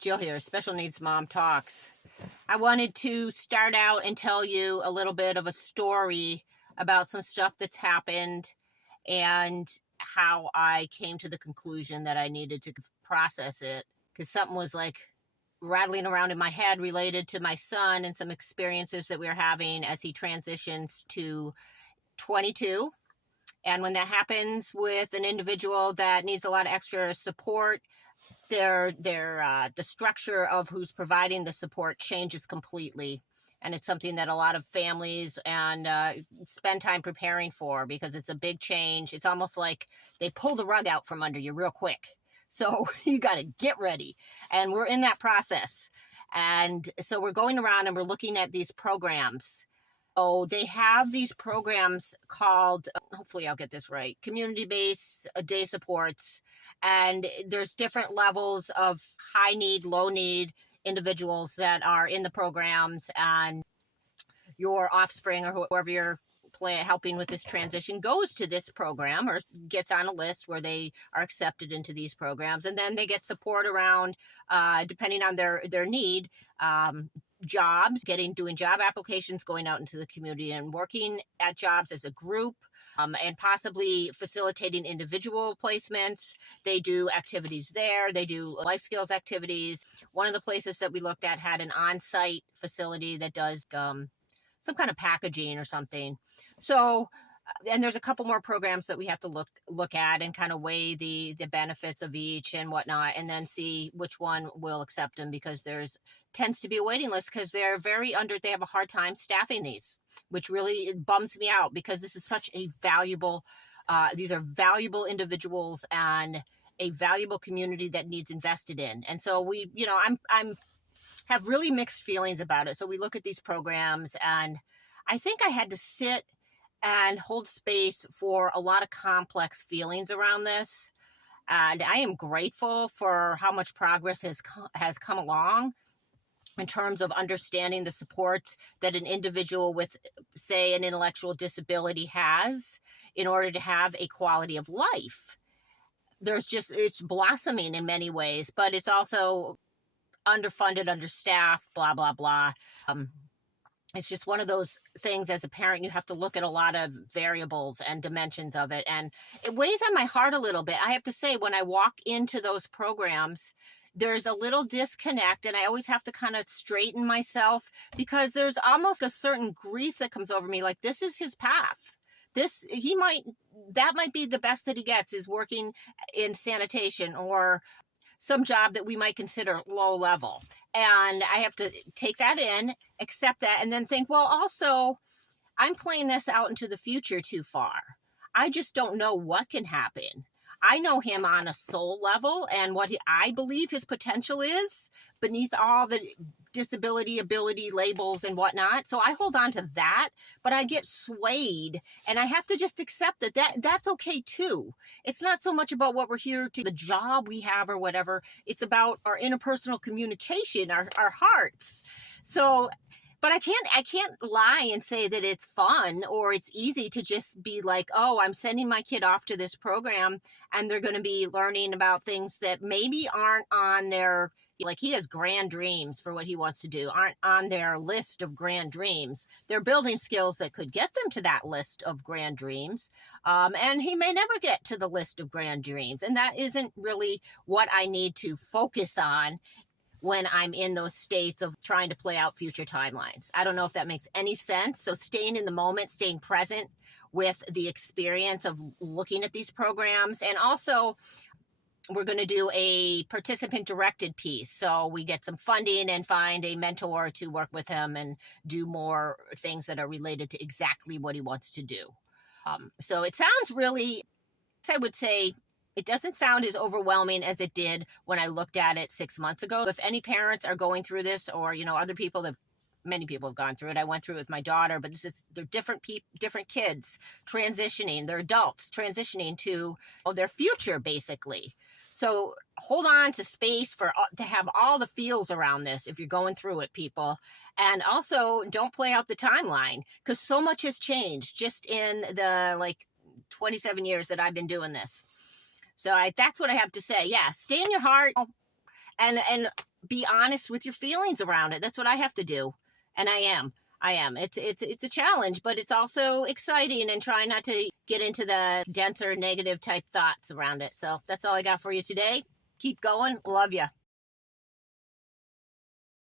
Jill here, Special Needs Mom Talks. I wanted to start out and tell you a little bit of a story about some stuff that's happened and how I came to the conclusion that I needed to process it, because something was like rattling around in my head related to my son and some experiences that we were having as he transitions to 22. And when that happens with an individual that needs a lot of extra support, the structure of who's providing the support changes completely. And it's something that a lot of families and spend time preparing for, because it's a big change. It's almost like they pull the rug out from under you real quick. So you got to get ready. And we're in that process. And so we're going around and we're looking at these programs. Oh, they have these programs called, hopefully I'll get this right, community-based day supports. And there's different levels of high need, low need individuals that are in the programs, and your offspring or whoever you're helping with this transition goes to this program or gets on a list where they are accepted into these programs. And then they get support around, depending on their need, jobs, doing job applications, going out into the community and working at jobs as a group, and possibly facilitating individual placements. They do activities there. They do life skills activities. One of the places that we looked at had an on-site facility that does some kind of packaging or something. So, and there's a couple more programs that we have to look at and kind of weigh the benefits of each and whatnot, and then see which one will accept them, because tends to be a waiting list, because they have a hard time staffing these, which really bums me out, because this is such a valuable, these are valuable individuals and a valuable community that needs invested in. And so I'm have really mixed feelings about it. So we look at these programs, and I think I had to sit and hold space for a lot of complex feelings around this. And I am grateful for how much progress has come along in terms of understanding the supports that an individual with, say, an intellectual disability has in order to have a quality of life. It's blossoming in many ways, but it's also underfunded, understaffed, blah, blah, blah. It's just one of those things. As a parent, you have to look at a lot of variables and dimensions of it. And it weighs on my heart a little bit. I have to say, when I walk into those programs, there's a little disconnect, and I always have to kind of straighten myself, because there's almost a certain grief that comes over me. Like, this is his path. That might be the best that he gets, is working in sanitation or some job that we might consider low level. And I have to take that in, accept that, and then think, well, also, I'm playing this out into the future too far. I just don't know what can happen. I know him on a soul level and what I believe his potential is beneath all the disability, ability labels and whatnot. So I hold on to that, but I get swayed, and I have to just accept that's okay too. It's not so much about what we're here to, the job we have or whatever. It's about our interpersonal communication, our hearts. So, but I can't lie and say that it's fun or it's easy to just be like, oh, I'm sending my kid off to this program and they're going to be learning about things that maybe aren't on their, like, he has grand dreams for what he wants to do, aren't on their list of grand dreams. They're building skills that could get them to that list of grand dreams. And he may never get to the list of grand dreams. And that isn't really what I need to focus on when I'm in those states of trying to play out future timelines. I don't know if that makes any sense. So staying in the moment, staying present with the experience of looking at these programs. And also, we're going to do a participant-directed piece. So we get some funding and find a mentor to work with him and do more things that are related to exactly what he wants to do. So it sounds really, I would say, it doesn't sound as overwhelming as it did when I looked at it 6 months ago. If any parents are going through this, or, other people many people have gone through it. I went through it with my daughter, but they're different kids transitioning. They're adults transitioning to their future, basically. So hold on to space to have all the feels around this if you're going through it, people. And also, don't play out the timeline, because so much has changed just in the 27 years that I've been doing this. So that's what I have to say. Yeah, stay in your heart. And be honest with your feelings around it. That's what I have to do. And I am. It's a challenge, but it's also exciting, and try not to get into the denser negative type thoughts around it. So that's all I got for you today. Keep going. Love ya.